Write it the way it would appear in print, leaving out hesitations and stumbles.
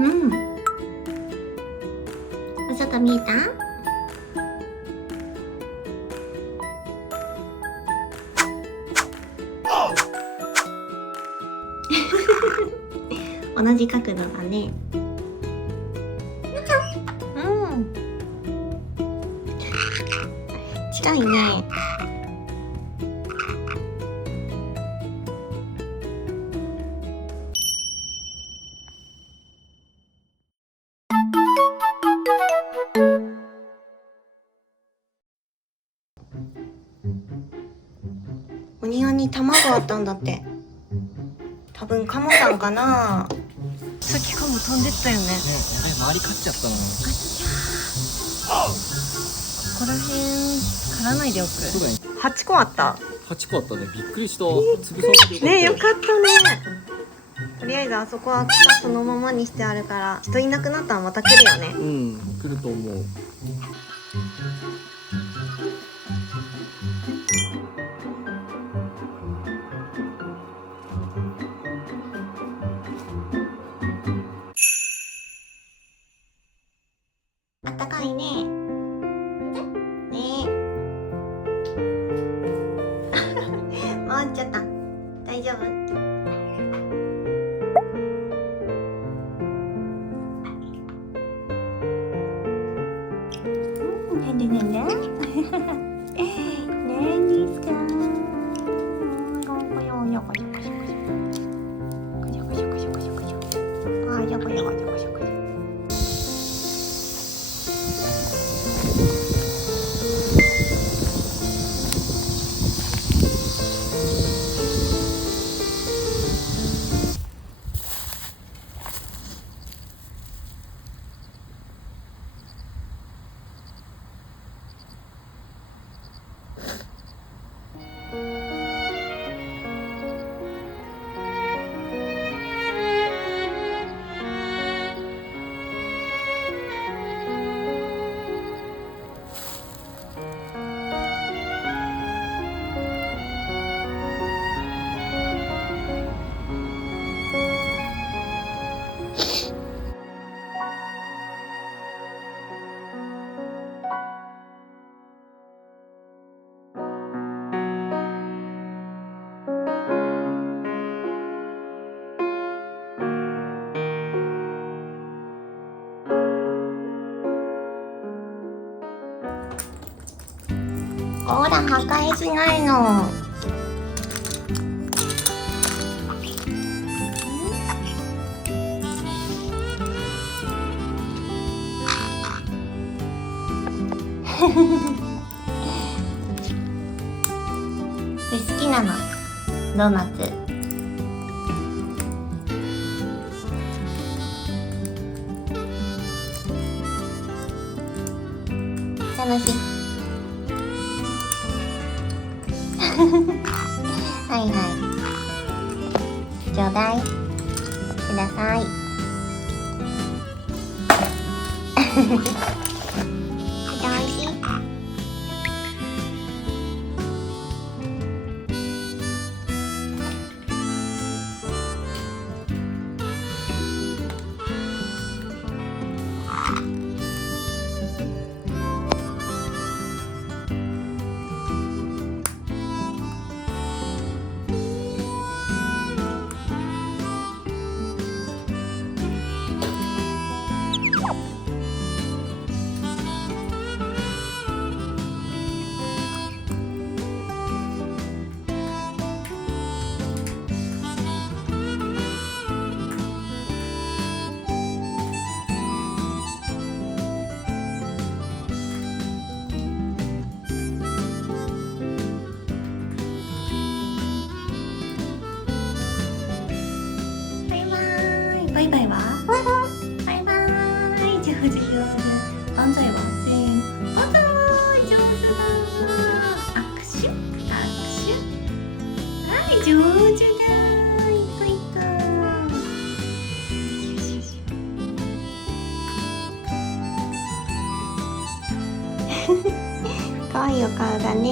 うん。お外見えた？同じ角度だね。うん。近いね。お庭に卵あったんだって。多分カモさんかな。さっきカモ飛んでったよね。やばい、周り勝っちゃったの。ここら辺刈らないでおく。そうだね。8個あった。8個あったね。びっくりした。潰されてね、よかったね。とりあえずあそこは蓋そのままにしてあるから、人いなくなったらまた来るよね。うん、来ると思う。あったかいね。ね回っちゃった。大丈夫？なんでなんだ？何ですか？ほら、破壊しないの。これ好きなの、ドーナツ。楽しい。はいはい。ちょうだい。ください。おいしい。バイバイは？バイバイ。上手上手。万歳は？せーの。万歳。上手だ。握手握手。はい、上手だ。いったいった。よしよし。かわいいお顔だね。